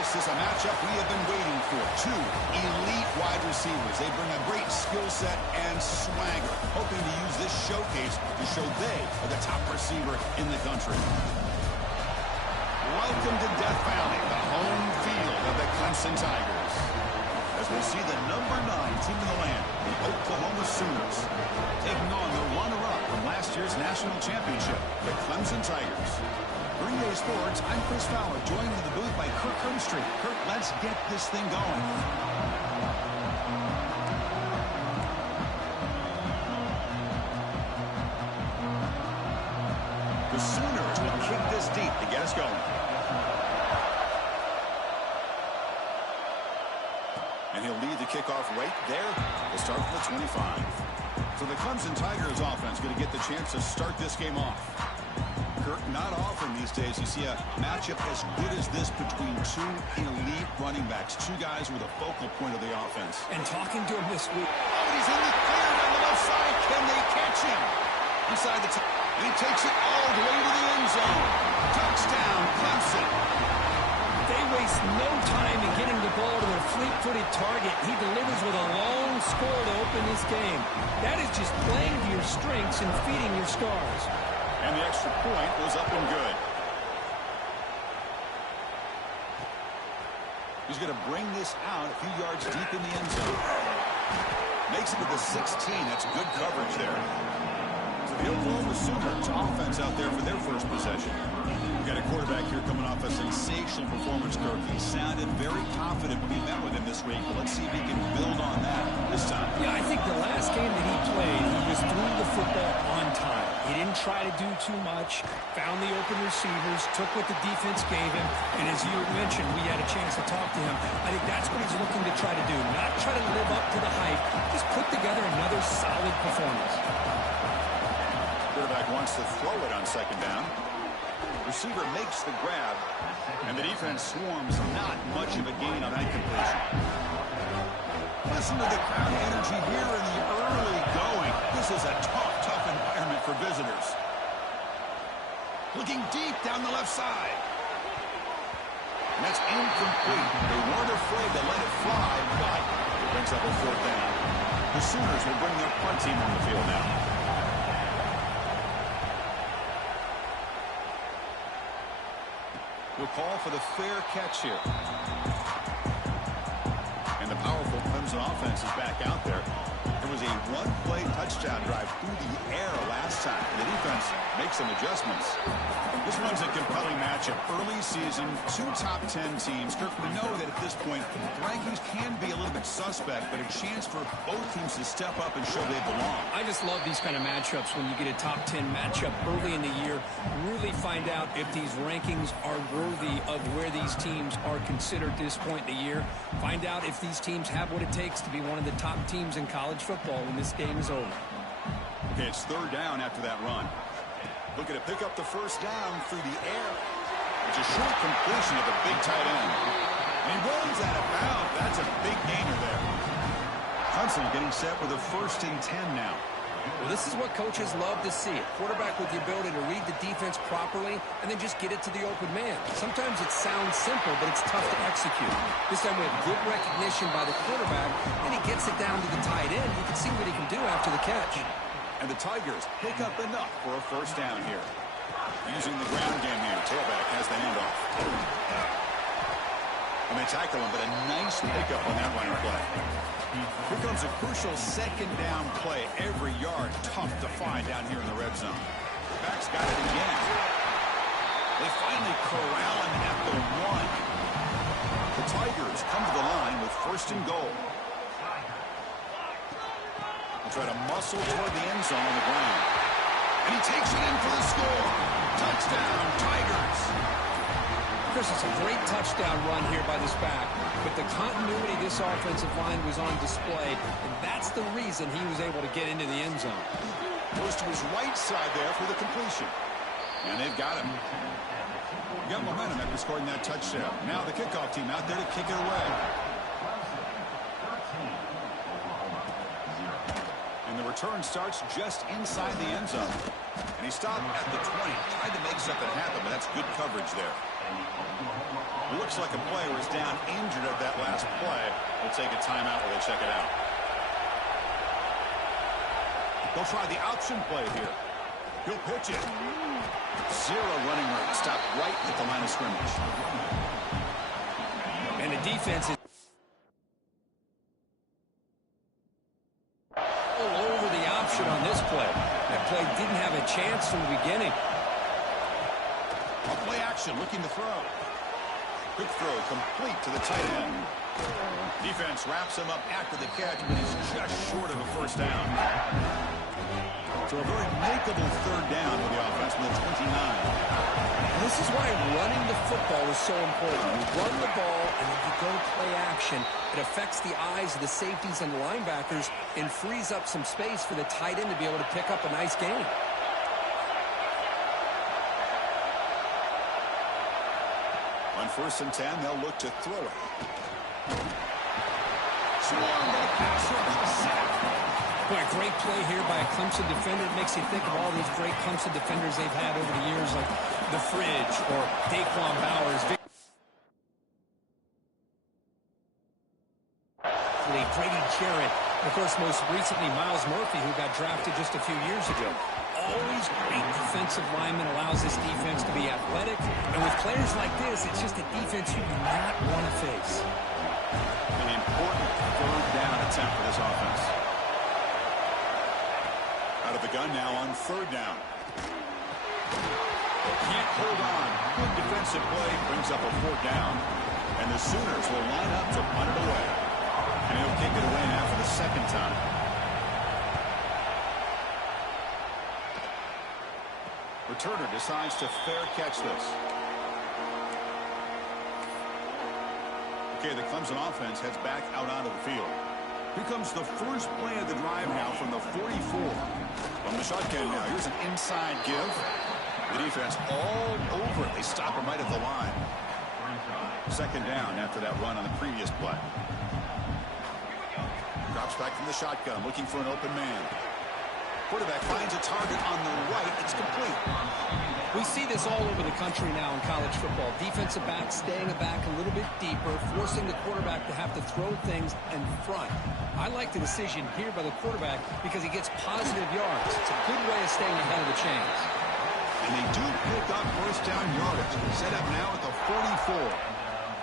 This is a matchup we have been waiting for. Two elite wide receivers. They bring a great skill set and swagger, hoping to use this showcase to show they are the top receiver in the country. Welcome to Death Valley, the home field of the Clemson Tigers. As we see the number 9 team in the land, the Oklahoma Sooners, taking on the runner-up from last year's national championship, the Clemson Tigers. Green Day Sports, I'm Chris Fowler, joined in the booth by Kirk Hermstreet. Kirk, let's get this thing going. The Sooners will kick this deep to get us going. And he'll lead the kickoff right there. We'll start from the 25. So the Clemson Tigers offense going to get the chance to start this game off. Kirk, not often these days you see a matchup as good as this between two elite running backs, two guys with a focal point of the offense. And talking to him this week. Oh, he's in the clear down the left side. Can they catch him? Inside the top. And he takes it all the way to the end zone. Touchdown, Clemson. They waste no time in getting the ball to their fleet-footed target. He delivers with a long score to open this game. That is just playing to your strengths and feeding your stars. And the extra point was up and good. He's going to bring this out a few yards deep in the end zone. Makes it to the 16. That's good coverage there. So the Oklahoma Sooners offense out there for their first possession. We've got a quarterback here coming off a sensational performance, Kirk. He sounded very confident when we met with him this week. But let's see if he can build on that this time. Yeah, I think the last game that he played, he was through the football on time. He didn't try to do too much, found the open receivers, took what the defense gave him, and as you mentioned, we had a chance to talk to him. I think that's what he's looking to try to do, not try to live up to the hype, just put together another solid performance. Quarterback wants to throw it on second down. Receiver makes the grab, and the defense swarms. Not much of a gain on that completion. Listen to the crowd energy here in the early going. This is a tough environment for visitors. Looking deep down the left side. And that's incomplete. They weren't afraid to let it fly, but it brings up a fourth down. The Sooners will bring their punt team on the field now. We'll call for the fair catch here. And the powerful Clemson offense is back out there. There was a one-play touchdown drive through the air last time. The defense makes some adjustments. This one's a compelling matchup. Early season, two top 10 teams. Kirk, we know that at this point, the rankings can be a little bit suspect, but a chance for both teams to step up and show they belong. I just love these kind of matchups when you get a top 10 matchup early in the year. Really find out if these rankings are worthy of where these teams are considered at this point in the year. Find out if these teams have what it takes to be one of the top teams in college football when this game is over. Okay, it's third down after that run. Looking to pick up the first down through the air. It's a short completion of the big tight end. And he runs out of bounds. That's a big gainer there. Clemson getting set with a 1st and 10 now. Well, this is what coaches love to see. A quarterback with the ability to read the defense properly and then just get it to the open man. Sometimes it sounds simple, but it's tough to execute. This time we have good recognition by the quarterback, and he gets it down to the tight end. You can see what he can do after the catch. And the Tigers pick up enough for a first down here. Using the ground game here. Tailback has the handoff. And they tackle him, but a nice pickup on that running play. Here comes a crucial second down play. Every yard tough to find down here in the red zone. Back's got it again. They finally corral him at the 1. The Tigers come to the line with 1st and goal. Try to muscle toward the end zone on the ground. And he takes it in for the score. Touchdown, Tigers. Chris, it's a great touchdown run here by this back, but the continuity of this offensive line was on display, and that's the reason he was able to get into the end zone. Goes to his right side there for the completion. And they've got him. Got momentum after scoring that touchdown. Now the kickoff team out there to kick it away. And the return starts just inside the end zone. And he stopped at the 20. Tried to make something happen, but that's good coverage there. Looks like a player is down injured at that last play. We'll take a timeout while they check it out. They'll try the option play here. He'll pitch it. Zero running room. Stopped right at the line of scrimmage. And the defense is all over the option on this play. That play didn't have a chance from the beginning. Play action, looking to throw. Quick throw, complete to the tight end. Defense wraps him up after the catch, but he's just short of a first down. So a very makeable third down with the offense from the 29. And this is why running the football is so important. You run the ball, and if you go play action, it affects the eyes of the safeties and the linebackers and frees up some space for the tight end to be able to pick up a nice gain. On 1st and 10, they'll look to throw it. Swarmed by the pass rush, the sack. Boy, a great play here by a Clemson defender. It makes you think of all these great Clemson defenders they've had over the years, like the Fridge or Daquan Bowers. Brady Jarrett. Of course, most recently, Miles Murphy, who got drafted just a few years ago. Always great defensive lineman, allows this defense to be athletic. And with players like this, it's just a defense you do not want to face. An important third down attempt for this offense. Out of the gun now on 3rd down. Can't hold on. Good defensive play brings up a 4th down. And the Sooners will line up to punt it away. And he'll kick it away now for the 2nd time. Returner decides to fair catch this. Okay, the Clemson offense heads back out onto the field. Here comes the first play of the drive now from the 44. From the shotgun now, here's an inside give. The defense all over it. They stop him right at the line. 2nd down after that run on the previous play. Drops back from the shotgun, looking for an open man. Quarterback finds a target on the right. It's complete. We see this all over the country now in college football. Defensive backs staying back a little bit deeper, forcing the quarterback to have to throw things in front. I like the decision here by the quarterback because he gets positive yards. It's a good way of staying ahead of the chains. And they do pick up first down yardage. Set up now at the 44.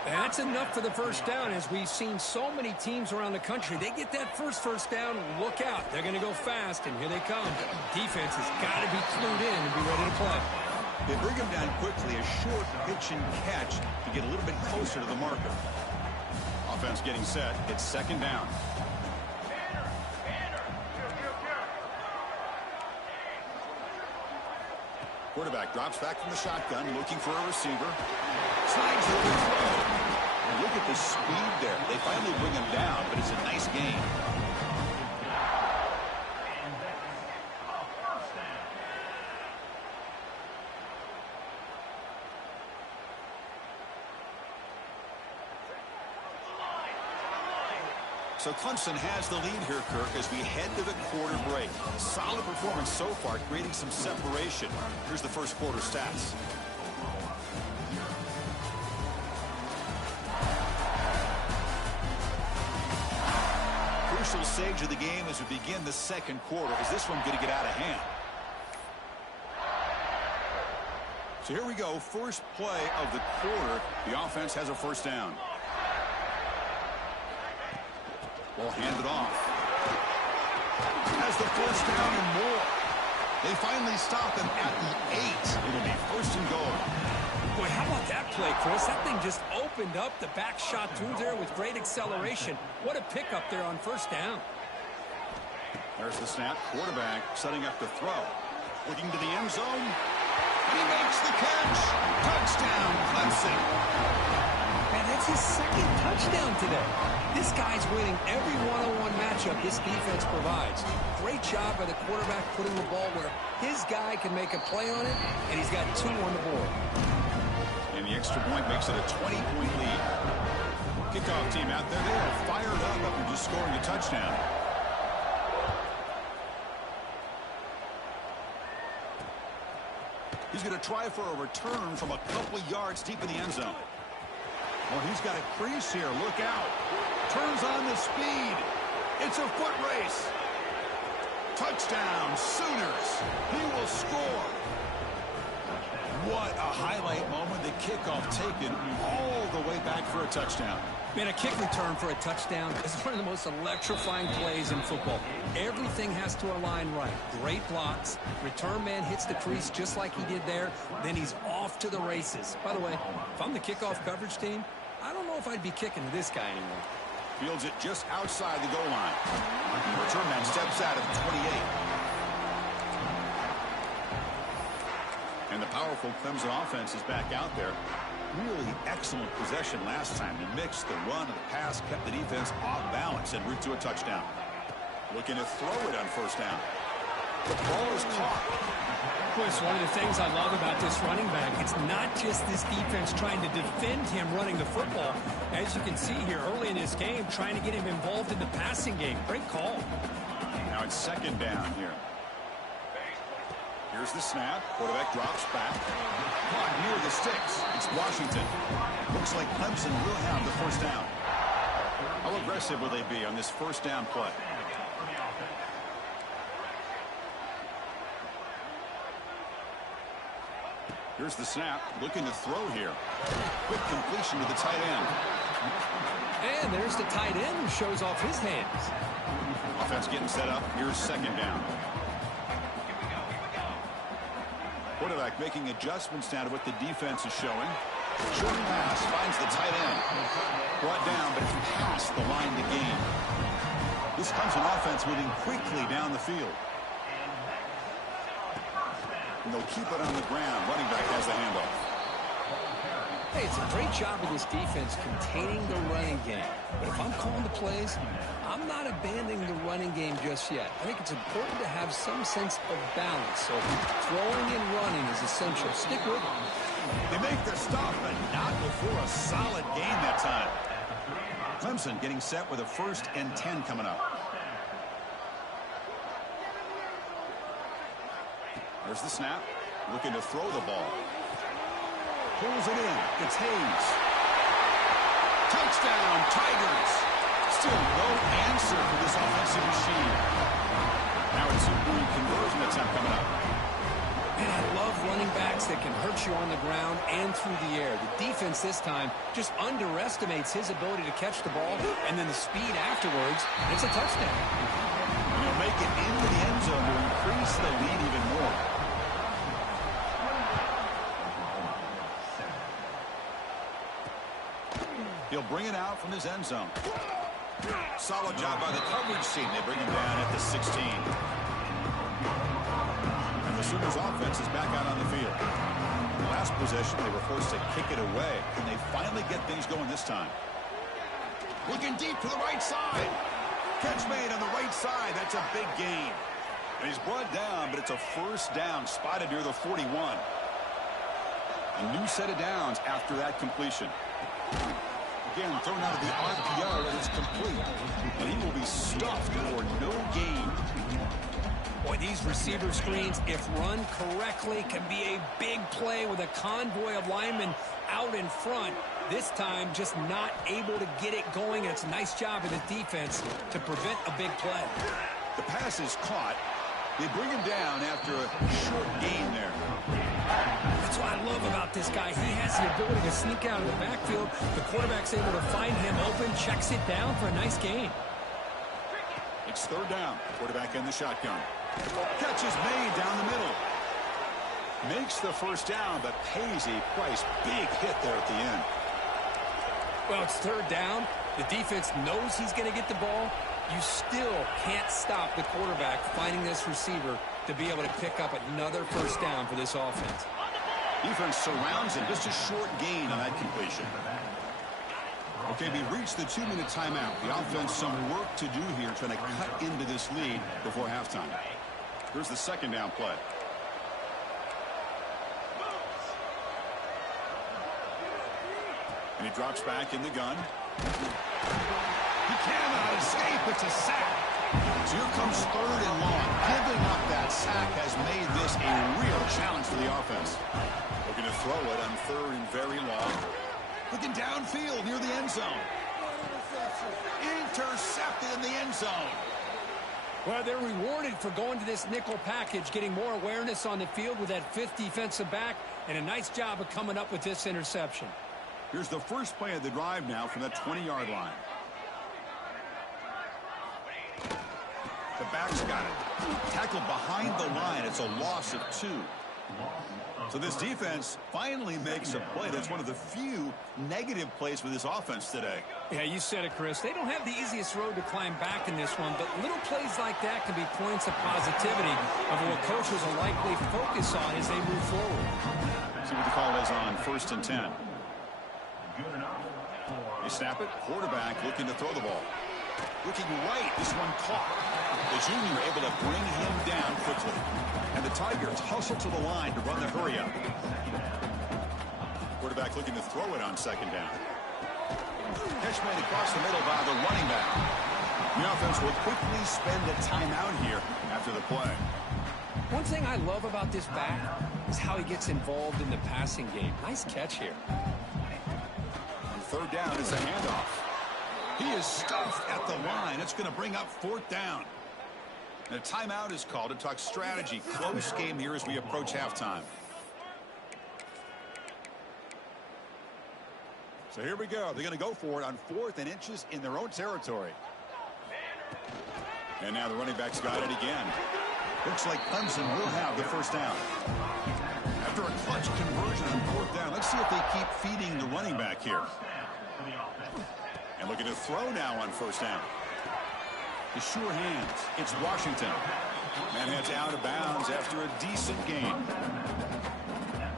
That's enough for the first down, as we've seen so many teams around the country. They get that first down, look out. They're going to go fast, and here they come. Defense has got to be clued in and be ready to play. They bring him down quickly, a short pitch and catch to get a little bit closer to the marker. Offense getting set. It's 2nd down. Quarterback drops back from the shotgun, looking for a receiver. Slides the throw. And look at the speed there. They finally bring him down, but it's a nice gain. So Clemson has the lead here, Kirk, as we head to the quarter break. Solid performance so far, creating some separation. Here's the first quarter stats. Crucial stage of the game as we begin the 2nd quarter. Is this one going to get out of hand? So here we go. First play of the quarter. The offense has a first down. Ball handed off. Has the first down and more. They finally stop him at the 8. It'll be 1st and goal. Boy, how about that play, Chris? That thing just opened up. The back shot through there with great acceleration. What a pickup there on 1st down. There's the snap. Quarterback setting up to throw. Looking to the end zone. And he makes the catch. Touchdown, Clemson. Man, that's his 2nd touchdown today. This guy's winning every one-on-one matchup this defense provides. Great job by the quarterback putting the ball where his guy can make a play on it, and he's got 2 on the board. And the extra point makes it a 20-point lead. Kickoff team out there. They are fired up after just scoring a touchdown. He's going to try for a return from a couple yards deep in the end zone. Well, he's got a crease here. Look out. Turns on the speed. It's a foot race. Touchdown, Sooners. He will score. What a highlight moment. The kickoff taken all the way back for a touchdown. Man, a kick return for a touchdown is one of the most electrifying plays in football. Everything has to align right. Great blocks. Return man hits the crease just like he did there. Then he's off to the races. By the way, if I'm the kickoff coverage team, I don't know if I'd be kicking to this guy anymore. Fields it just outside the goal line. Return man steps out of the 28. And the powerful Clemson offense is back out there. Really excellent possession last time. The mix, the run, and the pass kept the defense off balance en route to a touchdown. Looking to throw it on first down. The ball is caught. Chris, one of the things I love about this running back, it's not just this defense trying to defend him running the football. As you can see here early in this game, trying to get him involved in the passing game. Great call. Now it's second down here. Here's the snap. Quarterback drops back. Caught near the sticks. It's Washington. Looks like Clemson will have the first down. How aggressive will they be on this first down play? Here's the snap. Looking to throw here. Quick completion to the tight end. And there's the tight end who shows off his hands. Offense getting set up. Here's second down. Quarterback making adjustments now to what the defense is showing. Short pass finds the tight end. Brought down, but it's past the line to gain. This Clemson offense moving quickly down the field. And they'll keep it on the ground. Running back has the handoff. Hey, it's a great job of this defense containing the running game. But if I'm calling the plays, I'm not abandoning the running game just yet. I think it's important to have some sense of balance. So throwing and running is essential. Stick with it. They make the stop, but not before a solid gain that time. Clemson getting set with a 1st and 10 coming up. There's the snap. Looking to throw the ball. Pulls it in. It's Hayes. Touchdown, Tigers. Still no answer for this offensive machine. Now it's a two-point conversion attempt coming up. Man, I love running backs that can hurt you on the ground and through the air. The defense this time just underestimates his ability to catch the ball, and then the speed afterwards, and it's a touchdown. And he'll make it into the end zone to increase the lead even more. He'll bring it out from his end zone. Solid job by the coverage team. They bring him down at the 16. And the Sooners offense is back out on the field. In the last possession, they were forced to kick it away. Can they finally get things going this time? Looking deep to the right side. Catch made on the right side. That's a big gain. And he's brought down, but it's a first down spotted near the 41. A new set of downs after that completion. Again, thrown out of the RPO, and it's complete. And he will be stuffed for no gain. Boy, these receiver screens, if run correctly, can be a big play with a convoy of linemen out in front. This time, just not able to get it going. And it's a nice job of the defense to prevent a big play. The pass is caught. They bring him down after a short gain there. That's what I love about this guy. He has the ability to sneak out of the backfield. The quarterback's able to find him open, checks it down for a nice gain. It's third down. Quarterback in the shotgun. Catch is made down the middle. Makes the first down, but pays a price. Big hit there at the end. Well, it's third down. The defense knows he's going to get the ball. You still can't stop the quarterback finding this receiver to be able to pick up another first down for this offense. Defense surrounds him. Just a short gain on that completion. Okay, we reached the 2-minute timeout. The offense some work to do here trying to cut into this lead before halftime. Here's the second down play. And he drops back in the gun. He cannot escape. It's a sack. So here comes third and long. Giving up that sack has made this a real challenge for the offense. Looking to throw it on third and very long. Looking downfield near the end zone. Intercepted in the end zone. Well, they're rewarded for going to this nickel package, getting more awareness on the field with that fifth defensive back, and a nice job of coming up with this interception. Here's the first play of the drive now from the 20-yard line. The back's got it. Tackled behind the line. It's a loss of 2. So this defense finally makes a play. That's one of the few negative plays for this offense today. Yeah, you said it, Chris. They don't have the easiest road to climb back in this one, but little plays like that can be points of positivity of what coaches will likely focus on as they move forward. See what the call is on 1st and 10. They snap it. Quarterback looking to throw the ball. Looking right. This one caught. The junior able to bring him down quickly. And the Tigers hustle to the line to run the hurry up. Quarterback looking to throw it on 2nd down. Catch made across the middle by the running back. The offense will quickly spend a timeout here after the play. One thing I love about this back is how he gets involved in the passing game. Nice catch here. On 3rd down is a handoff. He is stuffed at the line. It's going to bring up 4th down. And a timeout is called to talk strategy. Close game here as we approach halftime. So here we go. They're going to go for it on 4th and inches in their own territory. And now the running back's got it again. Looks like Clemson will have the 1st down. After a clutch conversion on 4th down, let's see if they keep feeding the running back here. And looking to throw now on 1st down. The sure hands. It's Washington. Man heads out of bounds after a decent gain.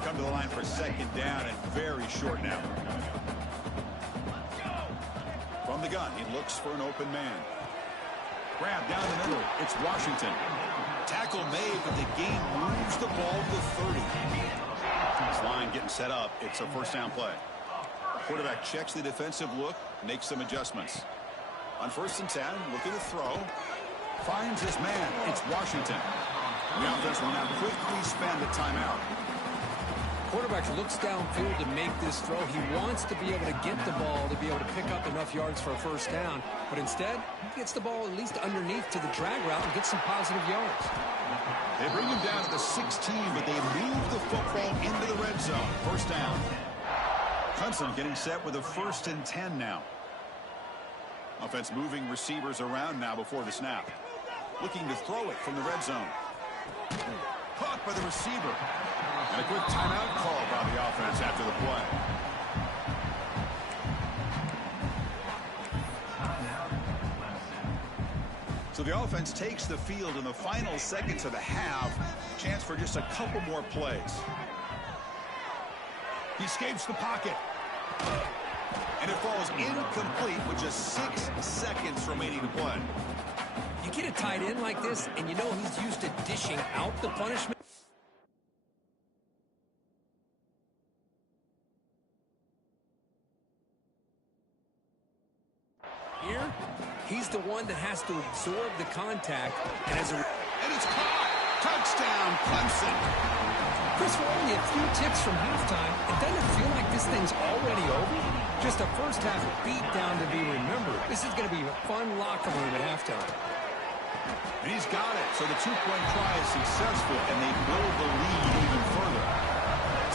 Come to the line for 2nd down and very short now. From the gun, he looks for an open man. Grab down the middle. It's Washington. Tackle made, but the game moves the ball to 30. This line getting set up. It's a 1st down play. Quarterback checks the defensive look, makes some adjustments. On 1st and 10, looking to throw. Finds his man. It's Washington. The offense will now quickly spend a timeout. Quarterback looks downfield to make this throw. He wants to be able to get the ball to be able to pick up enough yards for a 1st down. But instead, he gets the ball at least underneath to the drag route and gets some positive yards. They bring him down to the 16, but they move the football into the red zone. 1st down. Clemson getting set with a 1st and 10 now. Offense moving receivers around now before the snap. Looking to throw it from the red zone. Caught by the receiver. And a quick timeout call by the offense after the play. So the offense takes the field in the final seconds of the half. Chance for just a couple more plays. He escapes the pocket. And it falls incomplete with just 6 seconds remaining to play. You get a tight end like this, and you know he's used to dishing out the punishment. Here, he's the one that has to absorb the contact. And it's caught. Touchdown, Clemson. Chris, we're only a few ticks from halftime. It doesn't feel like this thing's already over. Just a 1st half beat down to be remembered. This is going to be a fun locker room at halftime. And he's got it. So the 2-point try is successful, and they build the lead even further.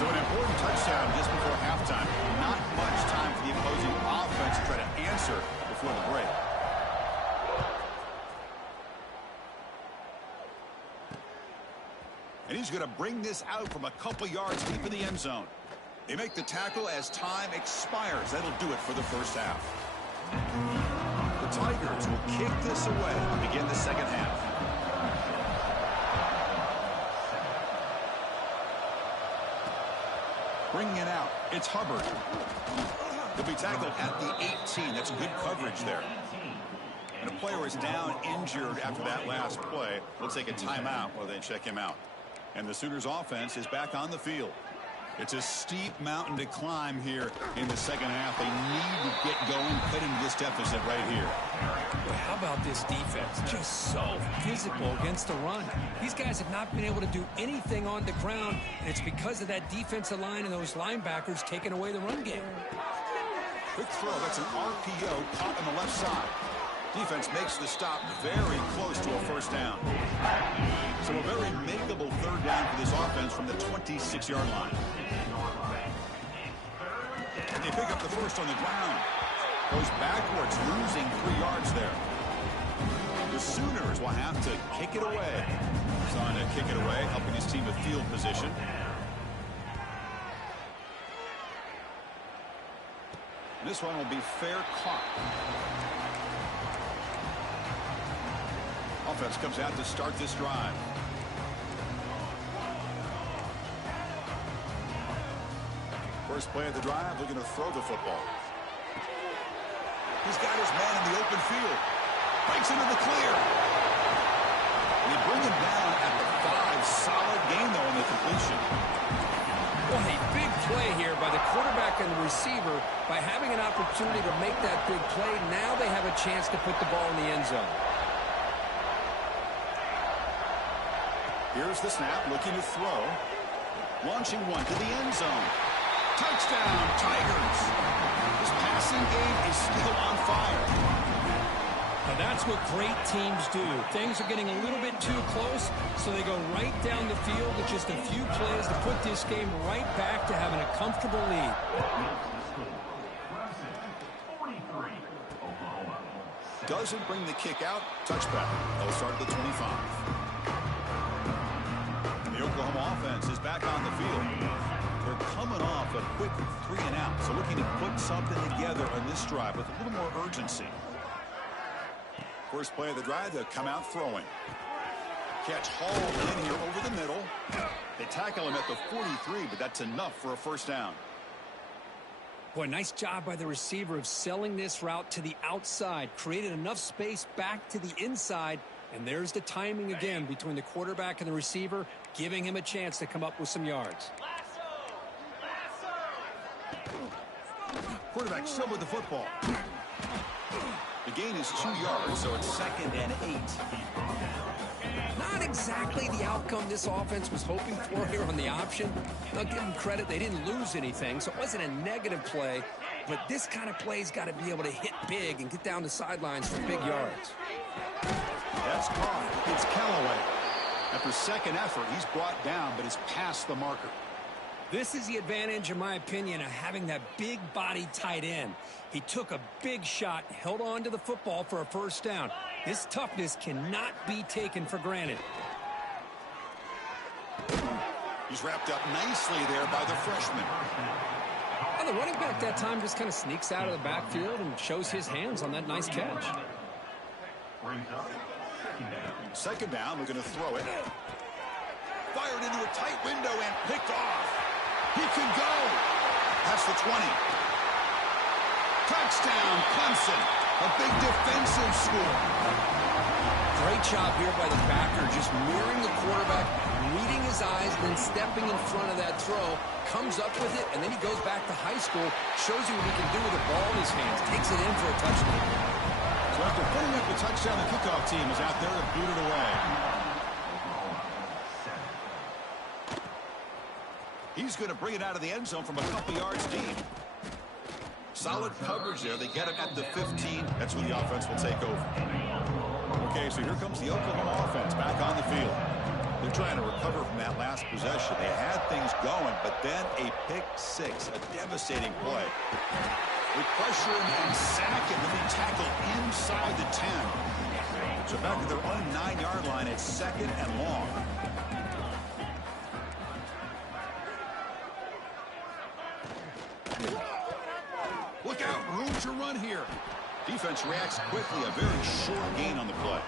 So an important touchdown just before halftime. Not much time for the opposing offense to try to answer before the break. And he's going to bring this out from a couple yards deep in the end zone. They make the tackle as time expires. That'll do it for the 1st half. The Tigers will kick this away to begin the 2nd half. Bringing it out, it's Hubbard. He'll be tackled at the 18. That's good coverage there. And a player is down injured after that last play. We'll take a timeout while they check him out. And the Sooners offense is back on the field. It's a steep mountain to climb here in the 2nd half. They need to get going, cut into this deficit right here. But how about this defense? Just so physical against the run. These guys have not been able to do anything on the ground, and it's because of that defensive line and those linebackers taking away the run game. Quick throw. That's an RPO caught on the left side. Defense makes the stop very close to a first down. So a very makeable third down for this offense from the 26-yard line. And they pick up the first on the ground. Goes backwards, losing 3 yards there. The Sooners will have to kick it away. He's on to kick it away, helping his team with field position. This one will be fair caught. Offense comes out to start this drive. First play of the drive, looking to throw the football. He's got his man in the open field. Breaks into the clear. And they bring him down at the 5. Solid gain, though, in the completion. Well, a big play here by the quarterback and the receiver. By having an opportunity to make that big play, now they have a chance to put the ball in the end zone. Here's the snap, looking to throw. Launching one to the end zone. Touchdown, Tigers. This passing game is still on fire. Now that's what great teams do. Things are getting a little bit too close, so they go right down the field with just a few plays to put this game right back to having a comfortable lead. Doesn't bring the kick out. Touchback. They'll start at the 25. The Oklahoma offense is back on the field. They're coming off a quick 3 and out, so looking to put something together on this drive with a little more urgency. First play of the drive, they'll come out throwing. Catch hauled in here over the middle. They tackle him at the 43, but that's enough for a first down. Boy, nice job by the receiver of selling this route to the outside. Created enough space back to the inside. And there's the timing again between the quarterback and the receiver, giving him a chance to come up with some yards. Quarterback still with the football. The gain is 2 yards, so it's 2nd and 8. Not exactly the outcome this offense was hoping for here on the option. I'll give them credit. They didn't lose anything, so it wasn't a negative play. But this kind of play's got to be able to hit big and get down the sidelines for big yards. That's caught. It's Callaway. After second effort, he's brought down, but it's past the marker. This is the advantage, in my opinion, of having that big body tight end. He took a big shot, held on to the football for a first down. This toughness cannot be taken for granted. He's wrapped up nicely there by the freshman. Well, the running back that time just kind of sneaks out of the backfield and shows his hands on that nice catch. Second down, we're going to throw it. Fired into a tight window and picked off. He can go. That's the 20. Touchdown, Clemson. A big defensive score. Great job here by the backer, just mirroring the quarterback, reading his eyes, then stepping in front of that throw, comes up with it, and then he goes back to high school, shows you what he can do with the ball in his hands, takes it in for a touchdown. So after putting up the touchdown, the kickoff team is out there to boot it away. He's going to bring it out of the end zone from a couple yards deep. Solid coverage there. They get him at the 15. That's when the offense will take over. Okay, so here comes the Oklahoma offense back on the field. They're trying to recover from that last possession. They had things going, but then a pick six, a devastating play. They pressure him and sack him, and they tackle inside the 10. So back at their own 9-yard line, it's 2nd and long. Look out, room to run here. Defense reacts quickly, a very short gain on the play.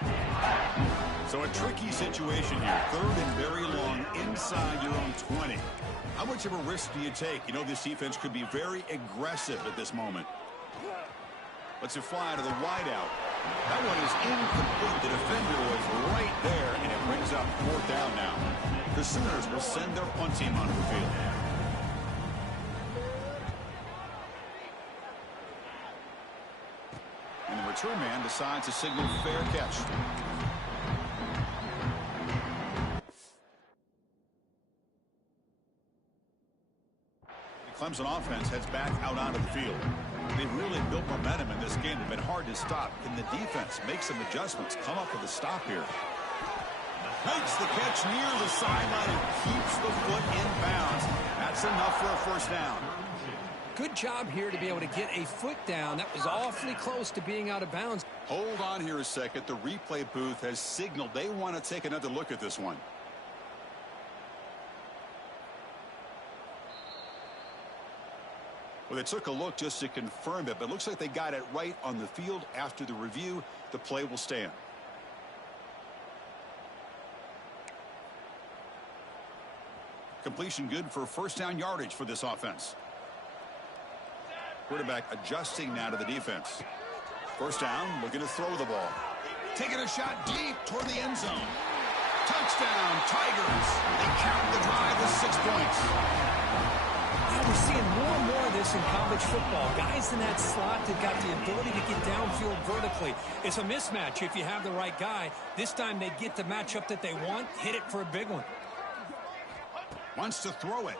So a tricky situation here. 3rd and very long inside your own 20. How much of a risk do you take? You know this defense could be very aggressive at this moment. Let's it fly to the wideout. That one is incomplete. The defender was right there, and it brings up 4th down now. The Sooners will send their punt team onto the field. And the return man decides to signal fair catch. Clemson offense heads back out onto the field. They've really built momentum in this game. They've been hard to stop. Can the defense make some adjustments? Come up with a stop here. Makes the catch near the sideline and keeps the foot in bounds. That's enough for a first down. Good job here to be able to get a foot down. That was awfully close to being out of bounds. Hold on here a second. The replay booth has signaled they want to take another look at this one. Well, they took a look just to confirm it, but it looks like they got it right on the field. After the review, the play will stand. Completion good for first down yardage for this offense. Quarterback adjusting now to the defense. First down, looking to throw the ball. Taking a shot deep toward the end zone. Touchdown, Tigers. They count the drive with 6 points. Yeah, we're seeing more and more of this in college football. Guys in that slot that got the ability to get downfield vertically. It's a mismatch if you have the right guy. This time they get the matchup that they want, hit it for a big one. Wants to throw it.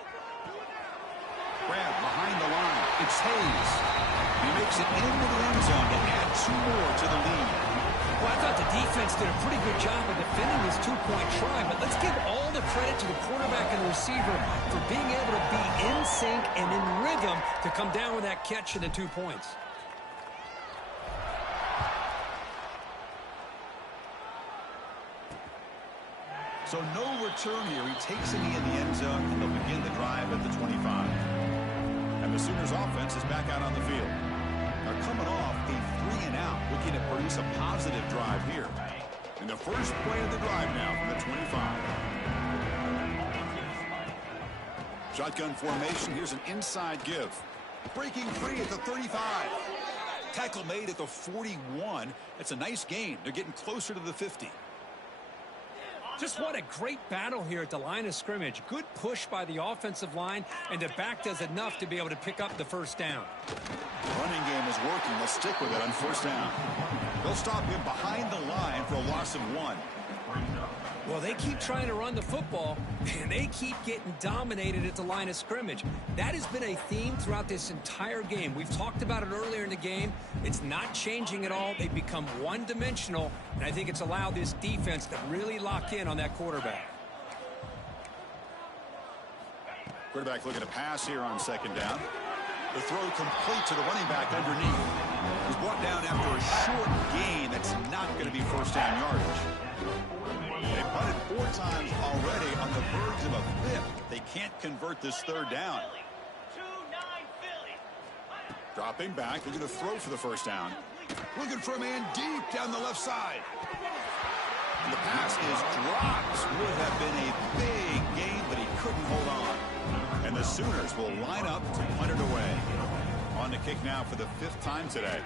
Grab behind the line. It's Hayes. He makes it into the end zone to add 2 more to the lead. Well, I thought the defense did a pretty good job of defending this 2-point try, but let's give all the credit to the quarterback and the receiver for being able to be in sync and in rhythm to come down with that catch and the 2 points. So no return here. He takes it in the end zone, and they'll begin the drive at the 25. And the Sooners offense is back out on the field. They're coming off a 3-and-out, looking to produce a positive drive here. And the first play of the drive now from the 25. Shotgun formation. Here's an inside give. Breaking free at the 35. Tackle made at the 41. That's a nice gain. They're getting closer to the 50. Just what a great battle here at the line of scrimmage. Good push by the offensive line, and the back does enough to be able to pick up the first down. The running game is working. They'll stick with it on first down. They'll stop him behind the line for a loss of 1. Well, they keep trying to run the football, and they keep getting dominated at the line of scrimmage. That has been a theme throughout this entire game. We've talked about it earlier in the game. It's not changing at all. They've become one-dimensional, and I think it's allowed this defense to really lock in on that quarterback. Quarterback looking to pass here on second down. The throw complete to the running back underneath. He's brought down after a short gain. That's not going to be first down yardage. They punted 4 times already on the verge of a 5th. They can't convert this third down. Dropping back, looking to throw for the first down. Looking for a man deep down the left side. And the pass is dropped. Would have been a big gain, but he couldn't hold on. And the Sooners will line up to punt it away. On the kick now for the 5th time today.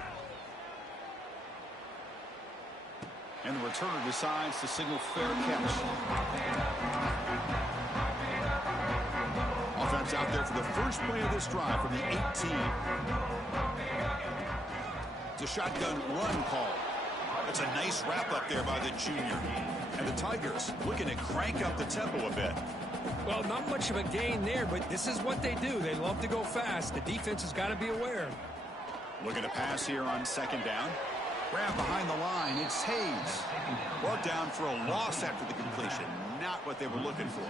And the returner decides to signal fair catch. Offense out there for the first play of this drive from the 18. It's a shotgun run call. That's a nice wrap up there by the junior. And the Tigers looking to crank up the tempo a bit. Well, not much of a gain there, but this is what they do. They love to go fast. The defense has got to be aware. Looking to pass here on second down. Grab behind the line. It's Hayes. Brought down for a loss after the completion. Not what they were looking for.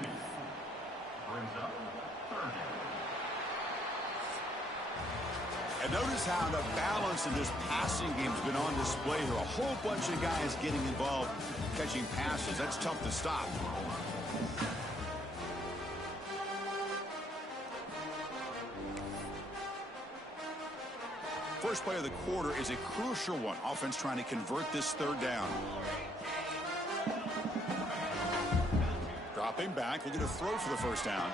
And notice how the balance in this passing game has been on display here. A whole bunch of guys getting involved catching passes. That's tough to stop. First play of the quarter is a crucial one. Offense trying to convert this third down. Dropping back, looking to throw for the first down.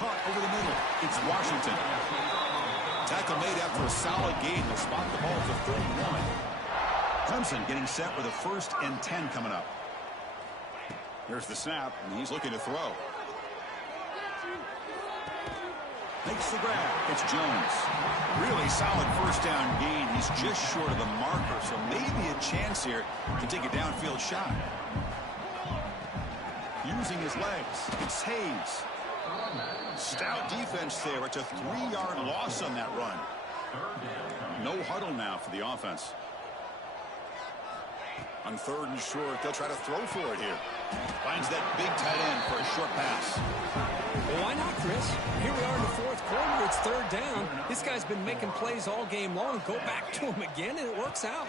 Caught over the middle. It's Washington. Tackle made after a solid gain. They'll spot the ball to 31. Clemson getting set with a 1st and 10 coming up. Here's the snap, and he's looking to throw. Makes the grab. It's Jones. Really solid first down gain. He's just short of the marker, so maybe a chance here to take a downfield shot. Using his legs. It's Hayes. Stout defense there. It's a 3-yard loss on that run. No huddle now for the offense. On 3rd and short, they'll try to throw for it here. Finds that big tight end for a short pass. Well, why not, Chris? Here we are in the 4th quarter. It's 3rd down. This guy's been making plays all game long. Go back to him again, and it works out.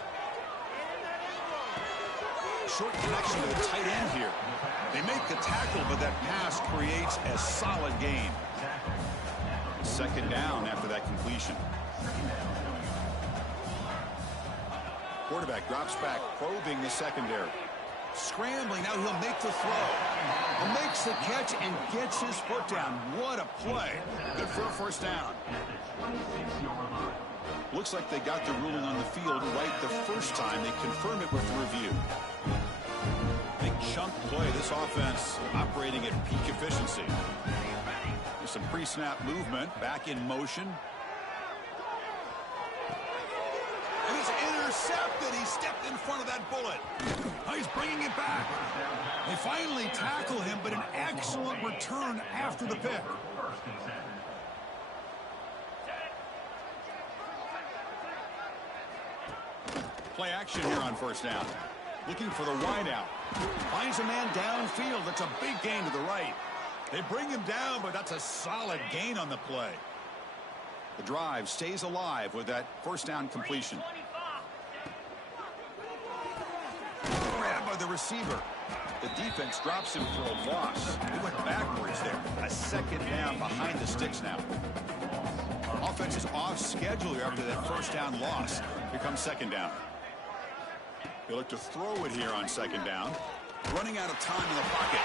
Short connection to the tight end here. They make the tackle, but that pass creates a solid gain. 2nd down after that completion. Quarterback drops back, probing the secondary. Scrambling, now he'll make the throw. He makes the catch and gets his foot down. What a play. Good for a 1st down. Looks like they got the ruling on the field right the first time. They confirm it with the review. Big chunk play. This offense operating at peak efficiency. There's some pre-snap movement. Back in motion. And he's intercepted. He stepped in front of that bullet. Oh, he's bringing it back. They finally tackle him, but an excellent return after the pick. Play action here on 1st down. Looking for the wideout. Finds a man downfield. That's a big gain to the right. They bring him down, but that's a solid gain on the play. The drive stays alive with that 1st down completion. Grabbed by the receiver. The defense drops him for a loss. He went backwards there. A 2nd down behind the sticks now. Offense is off schedule here after that 1st down loss. Here comes 2nd down. They look to throw it here on 2nd down. Running out of time in the pocket.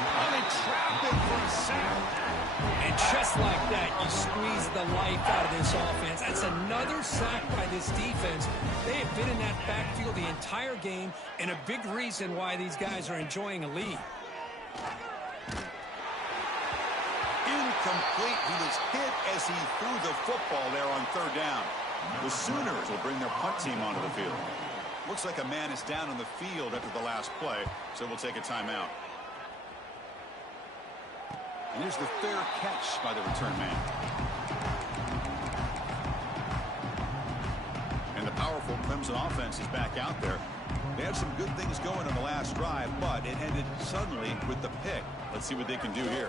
Oh, they trap it for a sack. And just like that, you squeeze the life out of this offense. That's another sack by this defense. They have been in that backfield the entire game, and a big reason why these guys are enjoying a lead. Incomplete. He was hit as he threw the football there on 3rd down. The Sooners will bring their punt team onto the field. Looks like a man is down on the field after the last play, so we'll take a timeout. And here's the fair catch by the return man. And the powerful Clemson offense is back out there. They had some good things going on the last drive, but it ended suddenly with the pick. Let's see what they can do here.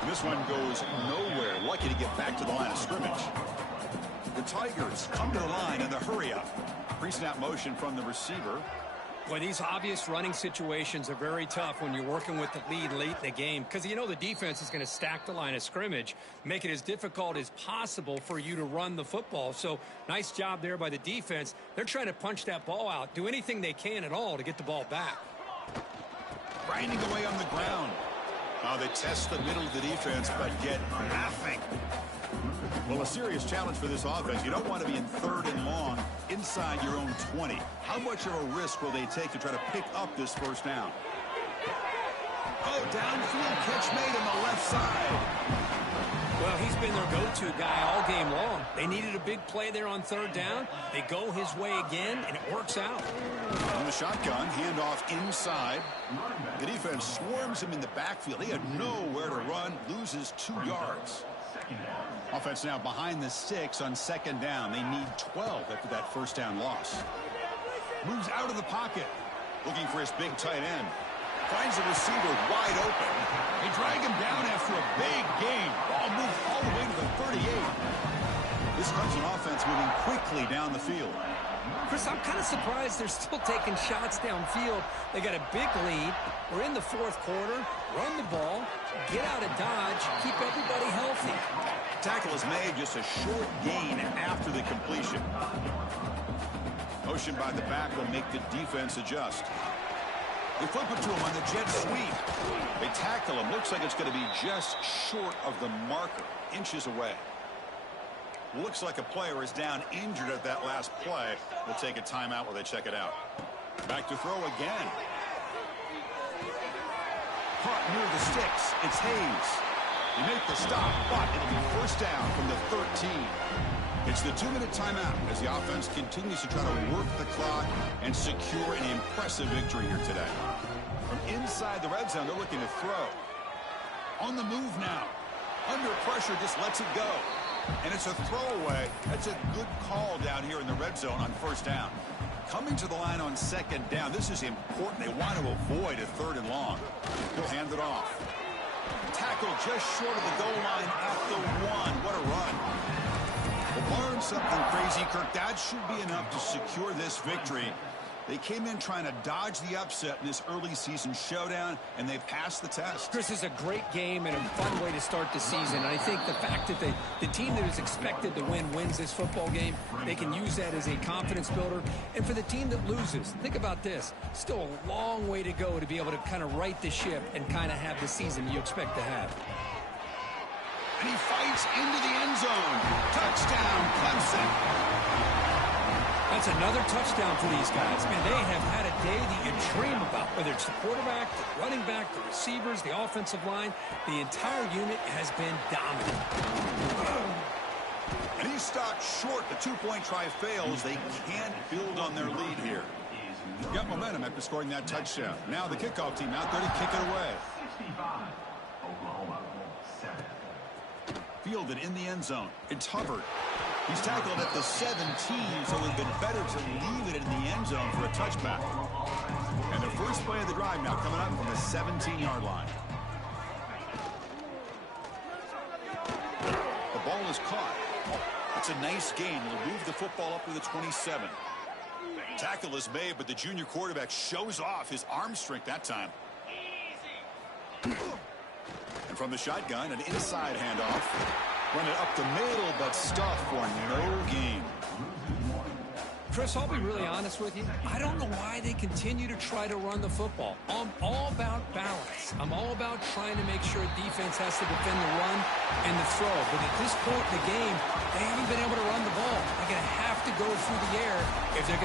And this one goes nowhere. Lucky to get back to the line of scrimmage. The Tigers come to the line in the hurry-up. Pre-snap motion from the receiver. Well, these obvious running situations are very tough when you're working with the lead late in the game, because you know the defense is going to stack the line of scrimmage, make it as difficult as possible for you to run the football. So nice job there by the defense. They're trying to punch that ball out, do anything they can at all to get the ball back. Grinding away on the ground. Oh, they test the middle of the defense, but get nothing. Well, a serious challenge for this offense. You don't want to be in 3rd and long inside your own 20. How much of a risk will they take to try to pick up this 1st down? Oh, downfield catch made on the left side. Well, he's been their go-to guy all game long. They needed a big play there on 3rd down. They go his way again, and it works out. On the shotgun, handoff inside. The defense swarms him in the backfield. He had nowhere to run, loses 2 yards. Offense now behind the sticks on 2nd down. They need 12 after that 1st down loss. Moves out of the pocket. Looking for his big tight end. Finds the receiver wide open. They drag him down after a big gain. Ball moved all the way to the 38. This Clemson offense moving quickly down the field. Chris, I'm kind of surprised they're still taking shots downfield. They got a big lead. We're in the 4th quarter. Run the ball. Get out of Dodge. Keep everybody healthy. Tackle is made, just a short gain after the completion. Motion by the back will make the defense adjust. They flip it to him on the jet sweep. They tackle him. Looks like it's going to be just short of the marker, inches away. Looks like a player is down injured at that last play. We'll take a timeout while they check it out. Back to throw again. Caught near the sticks. It's Hayes. He made the stop, but it'll be 1st down from the 13. It's the 2-minute timeout as the offense continues to try to work the clock and secure an impressive victory here today. From inside the red zone, they're looking to throw. On the move now. Under pressure, just lets it go. And it's a throwaway. That's a good call down here in the red zone on first down. Coming to the line on second down, this is important. They want to avoid a 3rd and long. He'll hand it off. Tackle just short of the goal line at the 1. What a run. Well, learn something crazy, Kirk. That should be enough to secure this victory. They came in trying to dodge the upset in this early season showdown, and they passed the test. Chris, is a great game and a fun way to start the season. And I think the fact that the team that is expected to win wins this football game, they can use that as a confidence builder. And for the team that loses, think about this. Still a long way to go to be able to kind of right the ship and kind of have the season you expect to have. And he fights into the end zone. Touchdown, Clemson. That's another touchdown for these guys. Man, they have had a day that you dream about, whether it's the quarterback, the running back, the receivers, the offensive line. The entire unit has been dominant. And he's stopped short. The 2-point try fails. They can't build on their lead here. Got momentum after scoring that touchdown. Now the kickoff team out there to kick it away. Fielded in the end zone. It's Hubbard. He's tackled at the 17, so it would have been better to leave it in the end zone for a touchback. And the first play of the drive now coming up from the 17-yard line. The ball is caught. It's a nice gain. He'll move the football up to the 27. Tackle is made, but the junior quarterback shows off his arm strength that time. And from the shotgun, an inside handoff. Run it up the middle, but stuff for no gain. Chris, I'll be really honest with you. I don't know why they continue to try to run the football. I'm all about balance. I'm all about trying to make sure defense has to defend the run and the throw. But at this point in the game, they haven't been able to run the ball. They're going to have to go through the air if they're going to